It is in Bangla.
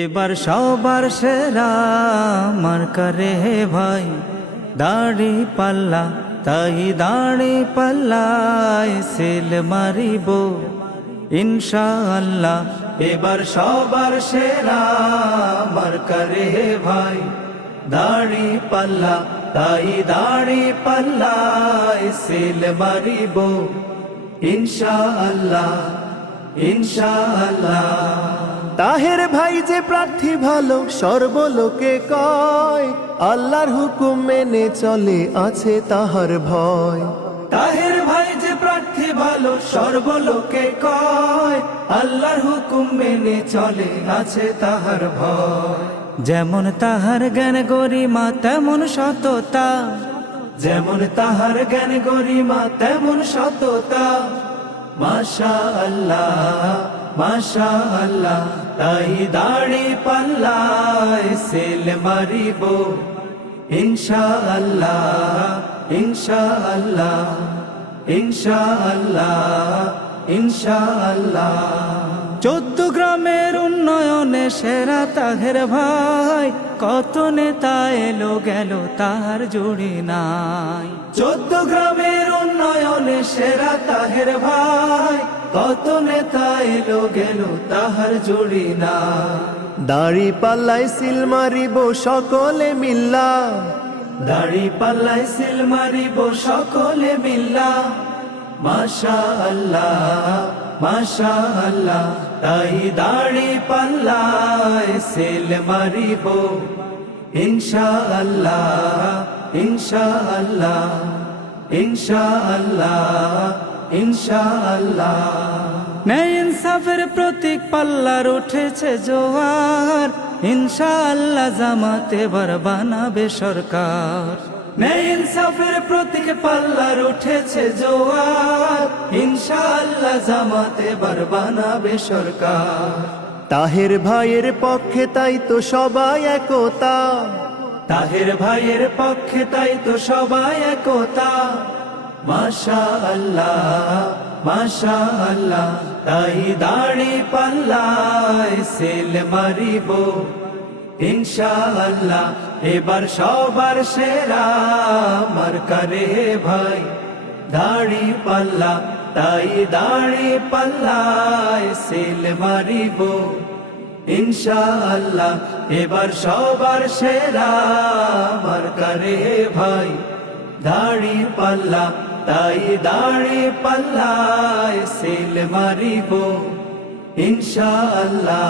এবার সবার সেরা মার্কা রে ভাই দাড়ি পাল্লা, তাই দাড়ি পাল্লায় সিল মারিব ইনশাআল্লাহ। এবার সবার সেরা মার্কা রে ভাই দাড়ি পাল্লা, তাই দাড়ি পাল্লায় সিল মারিব ইনশাআল্লাহ ইনশাআল্লাহ। তাহের ভাই যে প্রার্থী ভালো সর্বলোকে কয়, আল্লাহর হুকুম মেনে চলে আছে তাহার ভয়। তাহের ভাই যে প্রার্থী ভালো সর্বলোকে কয়, আল্লাহর হুকুম মেনে চলে আছে তাহার ভয়। যেমন তাহার জ্ঞান গরিমা তেমন সততা, যেমন তাহার জ্ঞান গরিমা তেমন সততা। মাশাআল্লাহ মাশাআল্লাহ, তাই দাড়ি পাল্লায় সিল মারিব ইনশাআল্লাহ ইনশাআল্লাহ ইনশাআল্লাহ ইনশাআল্লাহ। 14 গ্রামের উন্নয়নে সেরা তাহের ভাই, কত নেতা এলো গেল তাহার জুড়ি নাই। 14 গ্রামের উন্নয়নে সেরা তাহের ভাই, কত নেতা এলো গেল তাহার জুড়ি নাই। দাড়ি পাল্লায় সিল মারিব সকলে মিল্লা, দাড়ি পাল্লায় সিল মারিব সকলে মিল্লা। মাশাআল্লাহ মাশাআল্লাহ, তাই দাড়ি পাল্লায় সিল মারিব ইনশাআল্লাহ ইনশাআল্লাহ ইনশাআল্লাহ ইনশাআল্লাহ। ন্যায় ইনসাফের প্রতীক পাল্লার উঠেছে জোয়ার, ইনশাআল্লাহ জামাতে এবার বানাবে সরকার। ন্যায় ইনসাফের প্রতীক পাল্লার উঠেছে জোয়ার, ইনশাআল্লাহ জামাতে এবার বানাবে সরকার। তাহের ভাইয়ের পক্ষে তাই তো সবাই একতা, তাহের ভাইয়ের পক্ষে তাই তো সবাই একতা। মাশাআল্লাহ মাশাআল্লাহ, তাই দাড়ি পাল্লায় সিল মারিব ইনশাআল্লাহ। এবার সবার সেরা মার্কা রে ভাই দাড়ি পাল্লা, তাই দাড়ি পাল্লায় সিল মারিব ইনশাআল্লাহ। এবার সবার সেরা মার্কা রে ভাই দাড়ি পাল্লা, তাই দাড়ি পাল্লায় সিল মারিব ইনশাআল্লাহ।